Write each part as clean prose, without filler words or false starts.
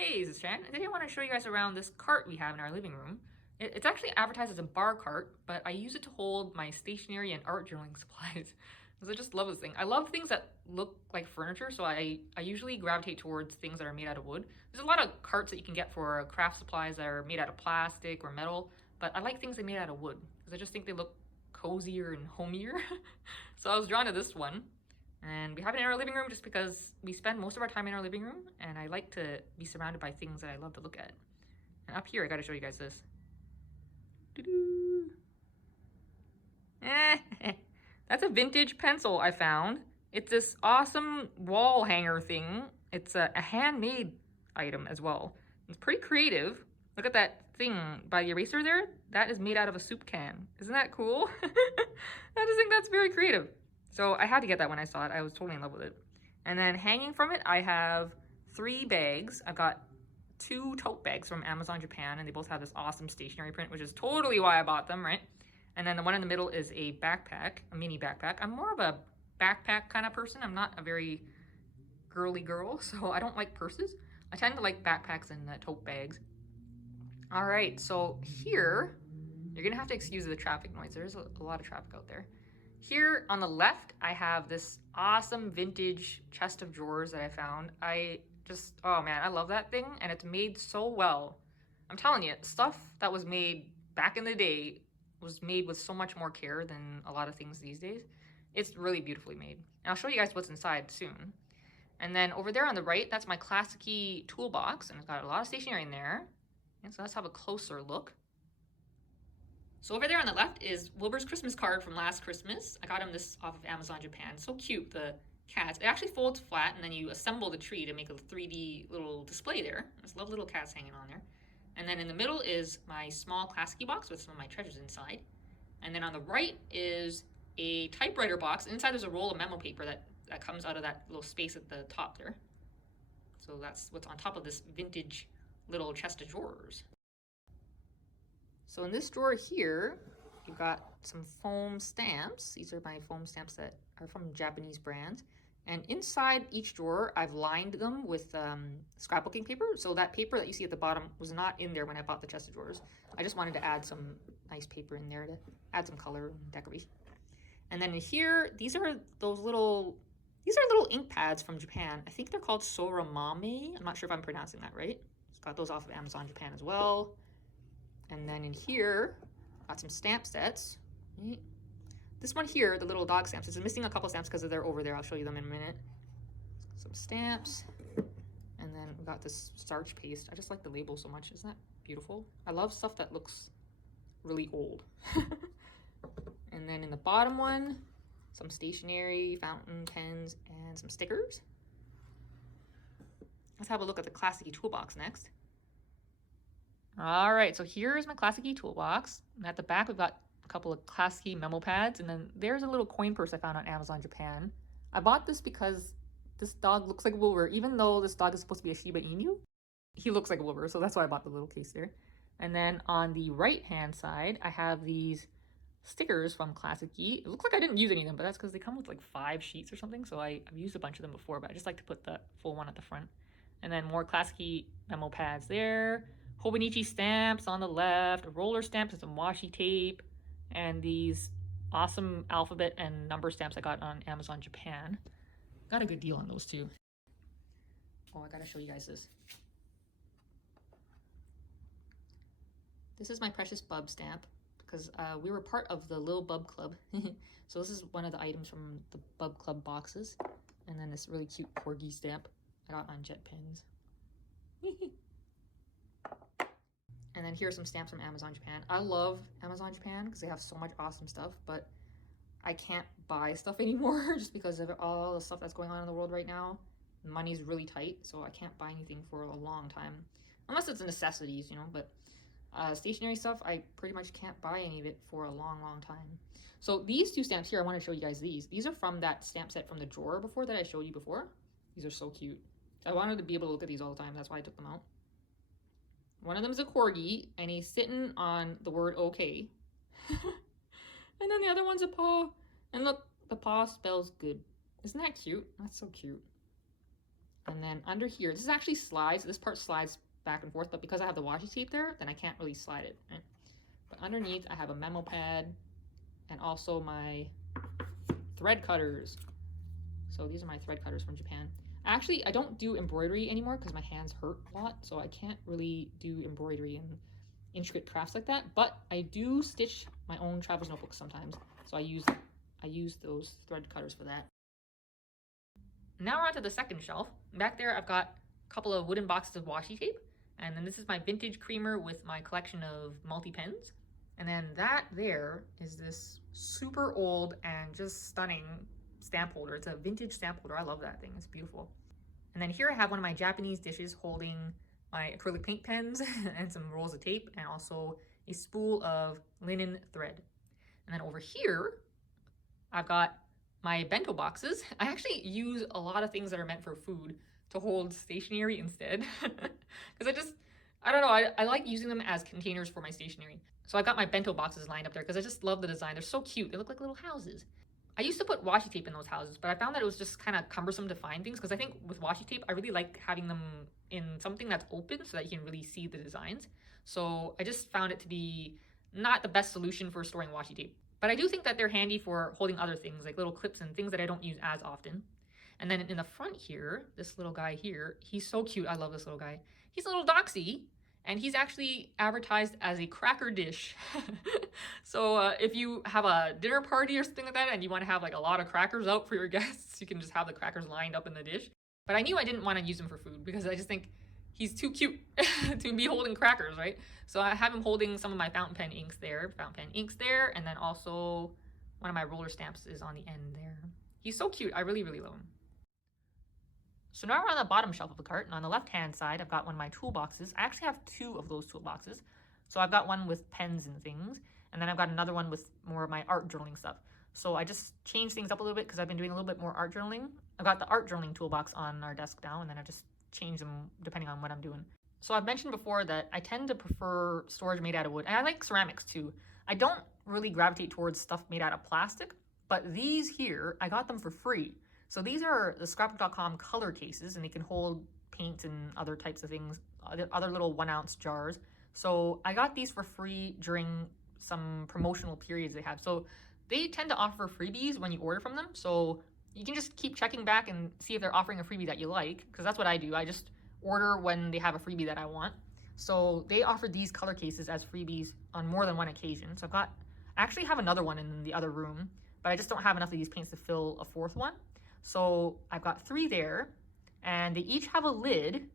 Hey, this is Chan. Today I want to show you guys around this cart we have in our living room. It's actually advertised as a bar cart, but I use it to hold my stationery and art journaling supplies. Because I just love this thing. I love things that look like furniture, so I usually gravitate towards things that are made out of wood. There's a lot of carts that you can get for craft supplies that are made out of plastic or metal, but I like things that are made out of wood, because I just think they look cozier and homier. So I was drawn to this one. And we have it in our living room just because we spend most of our time in our living room, and I like to be surrounded by things that I love to look at. And up here, I gotta show you guys this. Doo-doo. That's a vintage pencil I found. It's this awesome wall hanger thing. It's a handmade item as well. It's pretty creative. Look at that thing by the eraser there. That is made out of a soup can. Isn't that cool? I just think that's very creative. So I had to get that when I saw it. I was totally in love with it. And then hanging from it, I have 3 bags. I've got 2 tote bags from Amazon Japan, and they both have this awesome stationery print, which is totally why I bought them, right? And then the one in the middle is a backpack, a mini backpack. I'm more of a backpack kind of person. I'm not a very girly girl, so I don't like purses. I tend to like backpacks and tote bags. All right, so here, you're gonna have to excuse the traffic noise. There's a lot of traffic out there. Here on the left, I have this awesome vintage chest of drawers that I found. Oh man, I love that thing, and it's made so well. I'm telling you, stuff that was made back in the day was made with so much more care than a lot of things these days. It's really beautifully made. And I'll show you guys what's inside soon. And then over there on the right, that's my Klasky toolbox, and it's got a lot of stationery in there. And so let's have a closer look. So over there on the left is Wilbur's Christmas card from last Christmas. I got him this off of Amazon Japan. So cute, the cats. It actually folds flat, and then you assemble the tree to make a 3D little display there. There's lovely little cats hanging on there. And then in the middle is my small Klasky box with some of my treasures inside. And then on the right is a typewriter box. Inside there's a roll of memo paper that comes out of that little space at the top there. So that's what's on top of this vintage little chest of drawers. So in this drawer here, you've got some foam stamps. These are my foam stamps that are from Japanese brands. And inside each drawer, I've lined them with scrapbooking paper. So that paper that you see at the bottom was not in there when I bought the chest of drawers. I just wanted to add some nice paper in there to add some color and decoration. And then in here, these are little ink pads from Japan. I think they're called Soramame. I'm not sure if I'm pronouncing that right. Just got those off of Amazon Japan as well. And then in here, got some stamp sets. This one here, the little dog stamps, it's missing a couple stamps because they're over there. I'll show you them in a minute. Some stamps. And then we got this starch paste. I just like the label so much. Isn't that beautiful? I love stuff that looks really old. And then in the bottom one, some stationery, fountain pens, and some stickers. Let's have a look at the Klasky toolbox next. All right, so here's my Klasky toolbox. At the back, we've got a couple of Klasky memo pads, and then there's a little coin purse I found on Amazon Japan. I bought this because this dog looks like a Wilbur, even though this dog is supposed to be a Shiba Inu. He looks like a Wilbur, so that's why I bought the little case there. And then on the right-hand side, I have these stickers from Klasky. It looks like I didn't use any of them, but that's because they come with like 5 sheets or something, so I've used a bunch of them before, but I just like to put the full one at the front. And then more Klasky memo pads there. Hobonichi stamps on the left, roller stamps and some washi tape, and these awesome alphabet and number stamps I got on Amazon Japan. Got a good deal on those too. Oh, I gotta show you guys this. This is my precious bub stamp because we were part of the Lil Bub Club. So this is one of the items from the Bub Club boxes. And then this really cute corgi stamp I got on jet pins. And then here are some stamps from Amazon Japan. I love Amazon Japan because they have so much awesome stuff, but I can't buy stuff anymore just because of all the stuff that's going on in the world right now. Money's really tight, so I can't buy anything for a long time. Unless it's a necessities, you know, but stationery stuff, I pretty much can't buy any of it for a long, long time. So these 2 stamps here, I want to show you guys these. These are from that stamp set from the drawer before that I showed you before. These are so cute. I wanted to be able to look at these all the time. That's why I took them out. One of them is a corgi, and he's sitting on the word okay. And then the other one's a paw. And look, the paw spells good. Isn't that cute? That's so cute. And then under here, this actually slides. This part slides back and forth, but because I have the washi tape there, then I can't really slide it. Right? But underneath, I have a memo pad and also my thread cutters. So these are my thread cutters from Japan. Actually, I don't do embroidery anymore because my hands hurt a lot, so I can't really do embroidery and intricate crafts like that. But I do stitch my own traveler's notebooks sometimes, so I use those thread cutters for that. Now we're on to the second shelf. Back there, I've got a couple of wooden boxes of washi tape, and then this is my vintage creamer with my collection of multi-pens. And then that there is this super old and just stunning stamp holder. It's a vintage stamp holder. I love that thing. It's beautiful. And then here I have one of my Japanese dishes holding my acrylic paint pens and some rolls of tape and also a spool of linen thread. And then over here, I've got my bento boxes. I actually use a lot of things that are meant for food to hold stationery instead. Because I don't know, I like using them as containers for my stationery. So I got my bento boxes lined up there because I just love the design. They're so cute. They look like little houses. I used to put washi tape in those houses, but I found that it was just kind of cumbersome to find things because I think with washi tape, I really like having them in something that's open so that you can really see the designs. So I just found it to be not the best solution for storing washi tape. But I do think that they're handy for holding other things like little clips and things that I don't use as often. And then in the front here, this little guy here, he's so cute. I love this little guy. He's a little doxy. And he's actually advertised as a cracker dish. So if you have a dinner party or something like that and you want to have like a lot of crackers out for your guests, you can just have the crackers lined up in the dish. But I knew I didn't want to use him for food because I just think he's too cute to be holding crackers, right? So I have him holding some of my fountain pen inks there, and then also one of my roller stamps is on the end there. He's so cute. I really, really love him. So now we're on the bottom shelf of the cart, and on the left-hand side, I've got one of my toolboxes. I actually have two of those toolboxes. So I've got one with pens and things, and then I've got another one with more of my art journaling stuff. So I just changed things up a little bit because I've been doing a little bit more art journaling. I've got the art journaling toolbox on our desk now, and then I just change them depending on what I'm doing. So I've mentioned before that I tend to prefer storage made out of wood, and I like ceramics too. I don't really gravitate towards stuff made out of plastic, but these here, I got them for free. So these are the scrapbook.com color cases, and they can hold paint and other types of things, other little 1 ounce jars. So I got these for free during some promotional periods they have. So they tend to offer freebies when you order from them. So you can just keep checking back and see if they're offering a freebie that you like, because that's what I do. I just order when they have a freebie that I want. So they offered these color cases as freebies on more than one occasion. So I actually have another one in the other room, but I just don't have enough of these paints to fill a fourth one. So I've got 3 there, and they each have a lid,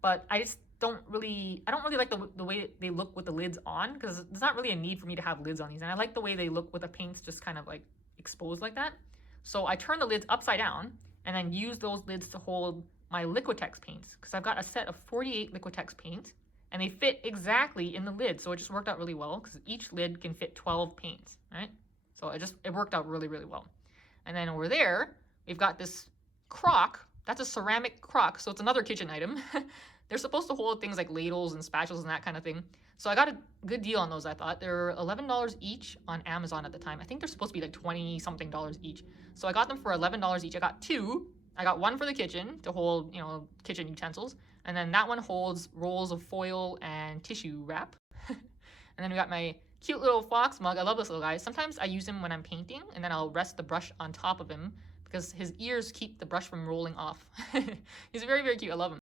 but I don't really like the way they look with the lids on, because there's not really a need for me to have lids on these. And I like the way they look with the paints just kind of like exposed like that. So I turn the lids upside down and then use those lids to hold my Liquitex paints, because I've got a set of 48 Liquitex paints, and they fit exactly in the lid. So it just worked out really well because each lid can fit 12 paints, right? So it worked out really, really well. And then over there, we've got this crock. That's a ceramic crock, so it's another kitchen item. They're supposed to hold things like ladles and spatulas and that kind of thing. So I got a good deal on those, I thought. They're $11 each on Amazon at the time. I think they're supposed to be like $20-something each. So I got them for $11 each. I got 2. I got one for the kitchen to hold, kitchen utensils. And then that one holds rolls of foil and tissue wrap. And then we got my cute little fox mug. I love this little guy. Sometimes I use him when I'm painting, and then I'll rest the brush on top of him because his ears keep the brush from rolling off. He's very, very cute. I love him.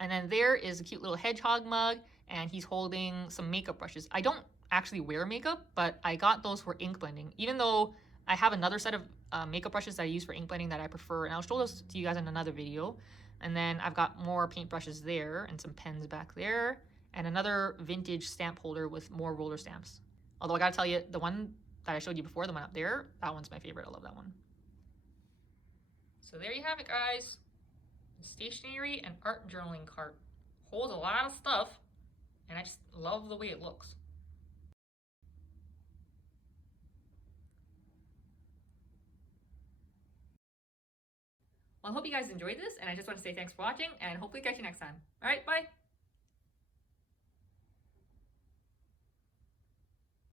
And then there is a cute little hedgehog mug, and he's holding some makeup brushes. I don't actually wear makeup, but I got those for ink blending, even though I have another set of makeup brushes that I use for ink blending that I prefer, and I'll show those to you guys in another video. And then I've got more paint brushes there and some pens back there, and another vintage stamp holder with more roller stamps. Although I gotta tell you, the one that I showed you before, the one up there, that one's my favorite. I love that one. So there you have it, guys. The stationery and art journaling cart holds a lot of stuff, and I just love the way it looks. Well, I hope you guys enjoyed this, and I just want to say thanks for watching, and hopefully catch you next time. All right, bye.